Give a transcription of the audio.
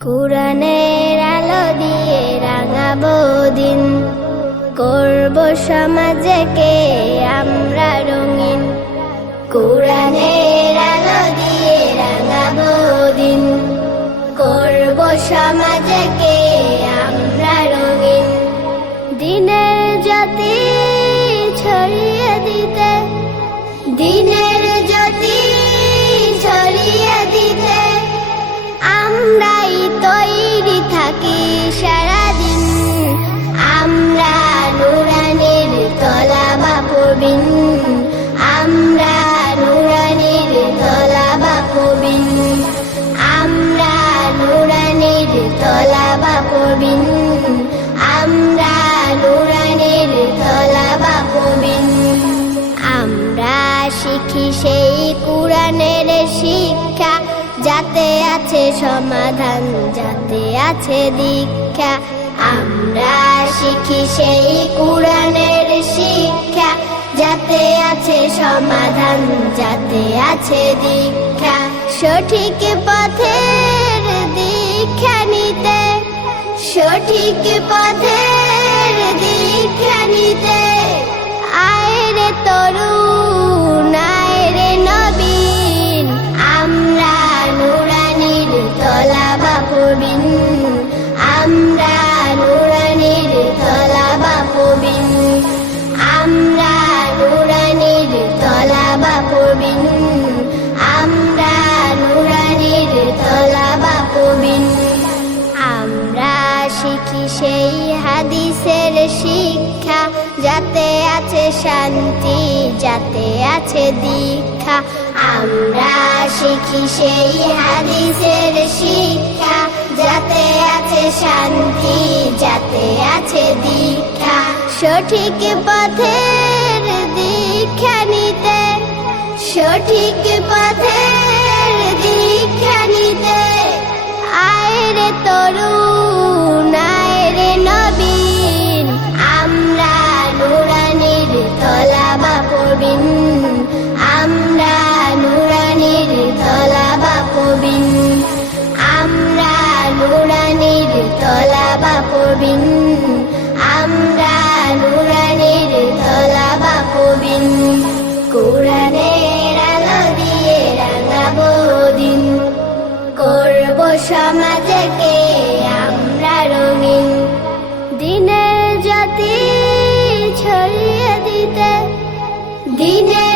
কুরআনের আলো দিয়ে রাঙাবো দিন, করব সমাজকে আমরা রঙিন। কুরআনের আলো দিয়ে রাঙাবো দিন, করব সমাজকে আমরা রঙিন। দিনের জ্যোতি ছড়িয়ে দিতে, দিনের জ্যোতি ছড়িয়ে দিতে আমরাই তৈরি থাকি সারাদিন। আমরা নুরানির তলাবা পড়বিন, আমরা নুরানির তলাবা পড়বিন, আমরা নুরানির তলাবা পড়বিন, আমরা নুরানির তলাবা পড়বিন। আমরা শিখি সেই কুরআনের শিক্ষা, যাতে আছে সমাধান, যাতে আছে দীক্ষা। আমরা শিখি সেই কুরআনের শিক্ষা, যাতে আছে সমাধান, যাতে আছে দীক্ষা। সঠিক পথের দীক্ষা নিতে, সঠিক পথের দীক্ষা নিতে আয় রে তরুণ, আয় রে নবীন। আমরা নুরানির তলাবা পড়বিন, আমরা নুরানির তলাবা পড়বিন, আমরা নুরানির তলাবা পড়বিন, আমরা নুরানির তলাবা পড়বিন। আমরা শিখি সেই হাদিসের শিক্ষা, যাতে আছে শান্তি, যাতে আছে দীক্ষা। আমরা শিখি সেই হাদিসের শিক্ষা, যাতে আছে শান্তি, যাতে আছে দীক্ষা। সঠিক পথের দীক্ষা নিতে, সঠিক পথের দীক্ষা নিতে আয় রে তরুণ, আয় রে নবীন। আমরা নুরানির তলাবা পড়বিন, আমরা নুরানির তলাবা পড়বিন, আমরা নুরানির তলাবা পড়বিন, আমরা নুরানির তলাবা পড়বিন। কুরআনের আলো দিয়ে রাঙাবো দিন, করব সমাজকে আমরা রঙিন। দিনের জ্যোতি ছড়িয়ে দিতে, দিনের